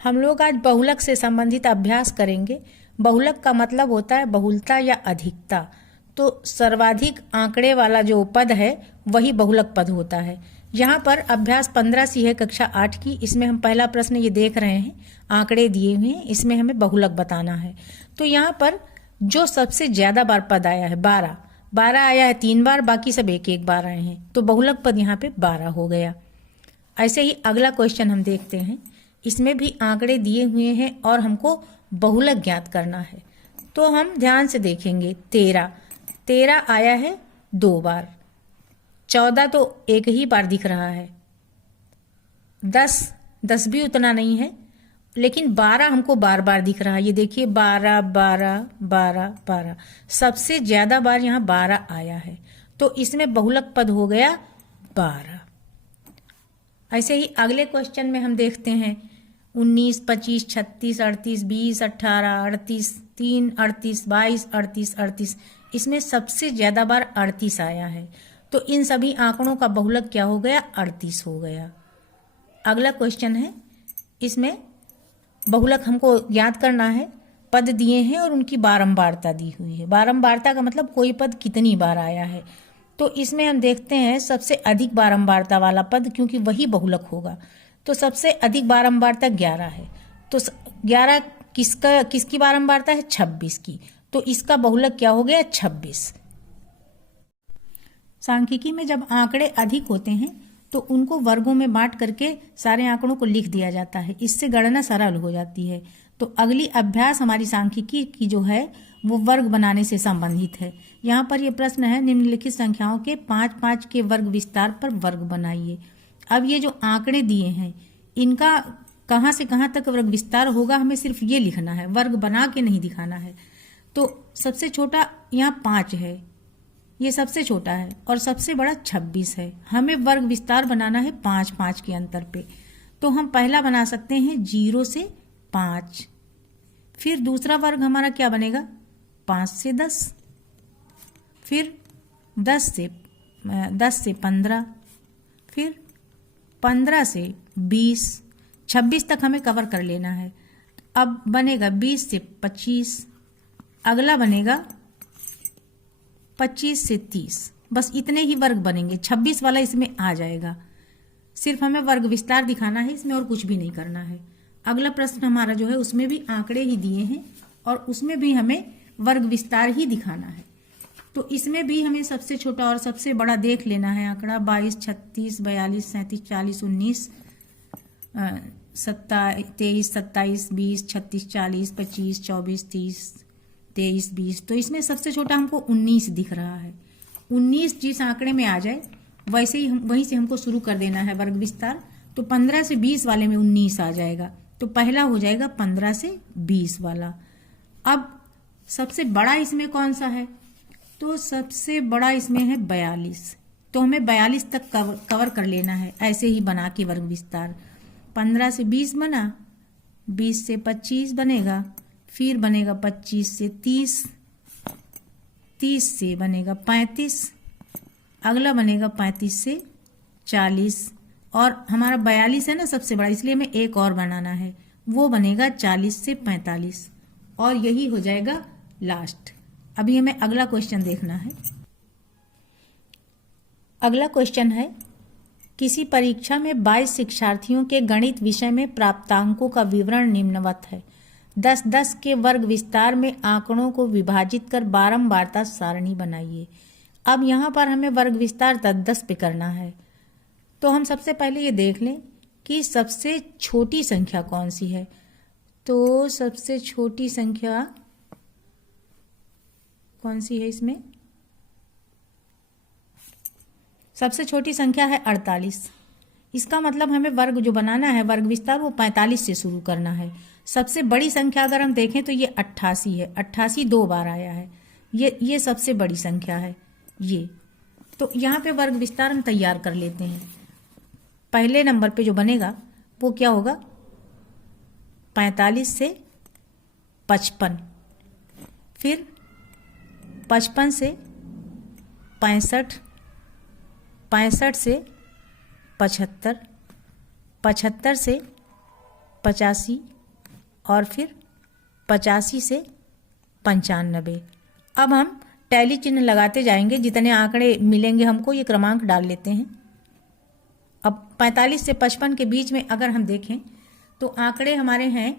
हम लोग आज बहुलक से संबंधित अभ्यास करेंगे। बहुलक का मतलब होता है बहुलता या अधिकता। तो सर्वाधिक आंकड़े वाला जो पद है वही बहुलक पद होता है। यहाँ पर अभ्यास 15 सी है कक्षा 8 की। इसमें हम पहला प्रश्न ये देख रहे हैं, आंकड़े दिए हुए हैं, इसमें हमें बहुलक बताना है। तो यहाँ पर जो सबसे ज्यादा बार पद आया है 12 आया है 3 बार, बाकी सब एक एक बार आए हैं, तो बहुलक पद यहाँ पे 12 हो गया। ऐसे ही अगला क्वेश्चन हम देखते हैं। इसमें भी आंकड़े दिए हुए हैं और हमको बहुलक ज्ञात करना है। तो हम ध्यान से देखेंगे। 13 आया है 2 बार, 14 तो एक ही बार दिख रहा है, 10 भी उतना नहीं है, लेकिन 12 हमको बार बार दिख रहा है। ये देखिए 12 12 12 12, सबसे ज्यादा बार यहाँ 12 आया है, तो इसमें बहुलक पद हो गया 12। ऐसे ही अगले क्वेश्चन में हम देखते हैं 19 25 36 38 20 18 38 3 38 22 38 38, इसमें सबसे ज्यादा बार 38 आया है, तो इन सभी आंकड़ों का बहुलक क्या हो गया? 38 हो गया। अगला क्वेश्चन है, इसमें बहुलक हमको ज्ञात करना है। पद दिए हैं और उनकी बारंबारता दी हुई है। बारंबारता का मतलब कोई पद कितनी बार आया है। तो इसमें हम देखते हैं सबसे अधिक बारंबारता वाला पद, क्योंकि वही बहुलक होगा। तो सबसे अधिक बारंबारता 11 है, तो 11 किसकी बारंबारता है? 26 की, तो इसका बहुलक क्या हो गया? 26। सांख्यिकी में जब आंकड़े अधिक होते हैं तो उनको वर्गों में बांट करके सारे आंकड़ों को लिख दिया जाता है, इससे गणना सरल हो जाती है। तो अगली अभ्यास हमारी सांख्यिकी की जो है वो वर्ग बनाने से संबंधित है। यहाँ पर ये प्रश्न है, निम्नलिखित संख्याओं के 5-5 के वर्ग विस्तार पर वर्ग बनाइए। अब ये जो आंकड़े दिए हैं इनका कहाँ से कहाँ तक वर्ग विस्तार होगा, हमें सिर्फ ये लिखना है, वर्ग बना के नहीं दिखाना है। तो सबसे छोटा यहाँ 5 है, ये सबसे छोटा है, और सबसे बड़ा 26 है। हमें वर्ग विस्तार बनाना है 5-5 के अंतर पे। तो हम पहला बना सकते हैं 0 से 5, फिर दूसरा वर्ग हमारा क्या बनेगा? 5 से 10, फिर 10 से 15, फिर 15 से 20, 26 तक हमें कवर कर लेना है। अब बनेगा 20 से 25, अगला बनेगा 25 से 30, बस इतने ही वर्ग बनेंगे। 26 वाला इसमें आ जाएगा। सिर्फ हमें वर्ग विस्तार दिखाना है, इसमें और कुछ भी नहीं करना है। अगला प्रश्न हमारा जो है उसमें भी आंकड़े ही दिए हैं और उसमें भी हमें वर्ग विस्तार ही दिखाना है। तो इसमें भी हमें सबसे छोटा और सबसे बड़ा देख लेना है आंकड़ा। 22 36 42 37 40 19 23 27 20 36 40 25 24 30 23 20, तो इसमें सबसे छोटा हमको 19 दिख रहा है। 19 जिस आंकड़े में आ जाए वैसे ही वहीं से हमको शुरू कर देना है वर्ग विस्तार। तो 15 से 20 वाले में 19 आ जाएगा, तो पहला हो जाएगा 15 से 20 वाला। अब सबसे बड़ा इसमें कौन सा है? तो सबसे बड़ा इसमें है 42, तो हमें 42 तक कवर कर लेना है, ऐसे ही बना के वर्ग विस्तार। 15 से 20 बना, 20 से 25 बनेगा, फिर बनेगा 25 से 30, 30 से बनेगा 35, अगला बनेगा 35 से 40, और हमारा 42 है ना सबसे बड़ा, इसलिए हमें एक और बनाना है, वो बनेगा 40 से 45, और यही हो जाएगा लास्ट। अभी हमें अगला क्वेश्चन देखना है। अगला क्वेश्चन है, किसी परीक्षा में 22 शिक्षार्थियों के गणित विषय में प्राप्तांकों का विवरण निम्नवत है। 10-10 के वर्ग विस्तार में आंकड़ों को विभाजित कर बारंबारता सारणी बनाइए। अब यहाँ पर हमें वर्ग विस्तार 10-10 पे करना है। तो हम सबसे पहले ये देख लें कि सबसे छोटी संख्या कौन सी है। तो सबसे छोटी संख्या कौन सी है इसमें? सबसे छोटी संख्या है 48। इसका मतलब हमें वर्ग जो बनाना है वर्ग विस्तार वो 45 से शुरू करना है। सबसे बड़ी संख्या अगर हम देखें तो ये 88 है, 88 2 बार आया है, ये सबसे बड़ी संख्या है ये। तो यहाँ पे वर्ग विस्तार हम तैयार कर लेते हैं। पहले नंबर पे जो बनेगा वो क्या होगा? 45 से 55, फिर 55 से 65, 65 से 75, 75 से 85 और फिर 85 से 95। अब हम टैली चिन्ह लगाते जाएंगे, जितने आंकड़े मिलेंगे हमको ये क्रमांक डाल लेते हैं। अब 45 से 55 के बीच में अगर हम देखें तो आंकड़े हमारे हैं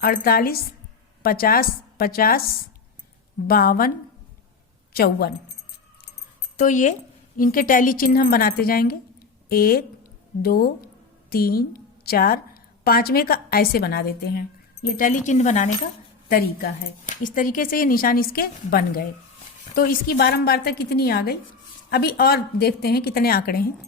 48, 50, 50, 52, 54। तो ये इनके टैली चिन्ह हम बनाते जाएंगे, 1, 2, 3, 4, 5वें का ऐसे बना देते हैं। ये टैली चिन्ह बनाने का तरीका है। इस तरीके से ये निशान इसके बन गए। तो इसकी बारंबारता कितनी आ गई। अभी और देखते हैं कितने आंकड़े हैं।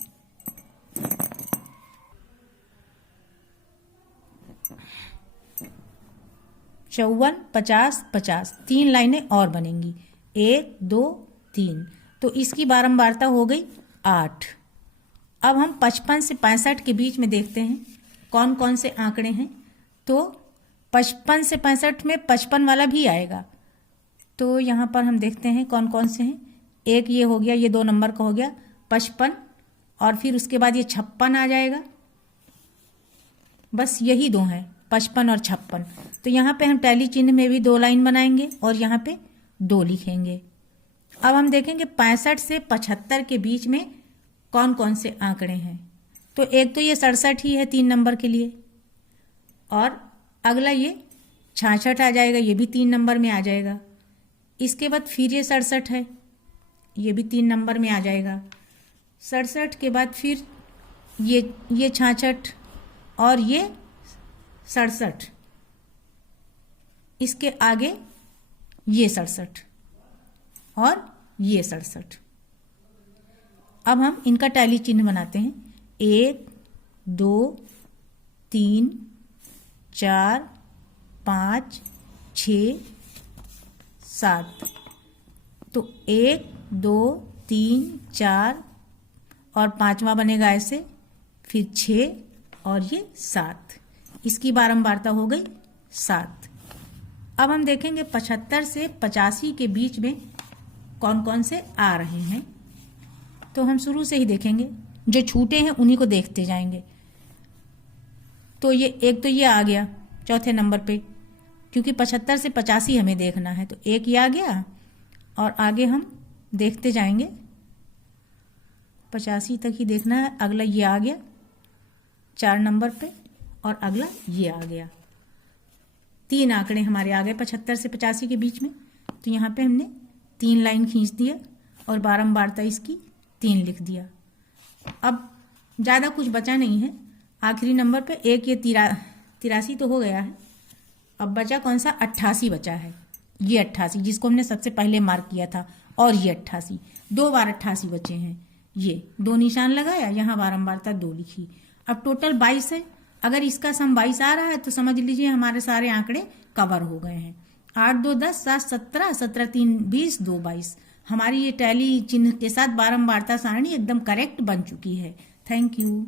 चौवन, 50, 50, 3 लाइनें और बनेंगी, 1, 2, 3। तो इसकी बारंबारता हो गई 8। अब हम 55 से 65 के बीच में देखते हैं कौन कौन से आंकड़े हैं। तो 55 से 65 में 55 वाला भी आएगा। तो यहाँ पर हम देखते हैं कौन कौन से हैं। एक ये हो गया, ये 2 नंबर का हो गया 55, और फिर उसके बाद ये 56 आ जाएगा। बस यही 2 हैं, 55 और 56। तो यहाँ पे हम टैली चिन्ह में भी 2 लाइन बनाएंगे और यहाँ पे 2 लिखेंगे। अब हम देखेंगे 65 से 75 के बीच में कौन कौन से आंकड़े हैं। तो एक तो ये 67 ही है 3 नंबर के लिए, और अगला ये 66 आ जाएगा, ये भी 3 नंबर में आ जाएगा। इसके बाद फिर ये 67 है, ये भी 3 नंबर में आ जाएगा। 67 के बाद फिर ये 66 और ये 67, इसके आगे ये 67 और ये 67। अब हम इनका टैली चिन्ह बनाते हैं, 1, 2, 3, 4, 5, 6, 7। तो 1, 2, 3, 4 और 5वां बनेगा ऐसे, फिर 6 और ये 7। इसकी बारंबारता हो गई 7। अब हम देखेंगे 75 से 85 के बीच में कौन कौन से आ रहे हैं। तो हम शुरू से ही देखेंगे, जो छूटे हैं उन्हीं को देखते जाएंगे। तो ये एक तो ये आ गया चौथे नंबर पे, क्योंकि 75 से 85 हमें देखना है। तो एक ये आ गया और आगे हम देखते जाएंगे, 85 तक ही देखना है। अगला ये आ गया 4 नंबर पे, और अगला ये आ गया। 3 आंकड़े हमारे आ गए 75 से 85 के बीच में। तो यहाँ पे हमने 3 लाइन खींच दिया और बारंबारता इसकी 3 लिख दिया। अब ज़्यादा कुछ बचा नहीं है। आखिरी नंबर पे एक ये 83 तो हो गया है। अब बचा कौन सा, 88 बचा है। ये 88 जिसको हमने सबसे पहले मार्क किया था, और ये 88, 2 बार 88 बचे हैं। ये 2 निशान लगाया, यहाँ बारंबारता 2 लिखी। अब टोटल 22 है। अगर इसका सम 22 आ रहा है तो समझ लीजिए हमारे सारे आंकड़े कवर हो गए हैं। 8, 2, 10, 7, 17, 17, 3, 20, 2, 22। हमारी ये टैली चिन्ह के साथ बारंबारता सारणी एकदम करेक्ट बन चुकी है। Thank you.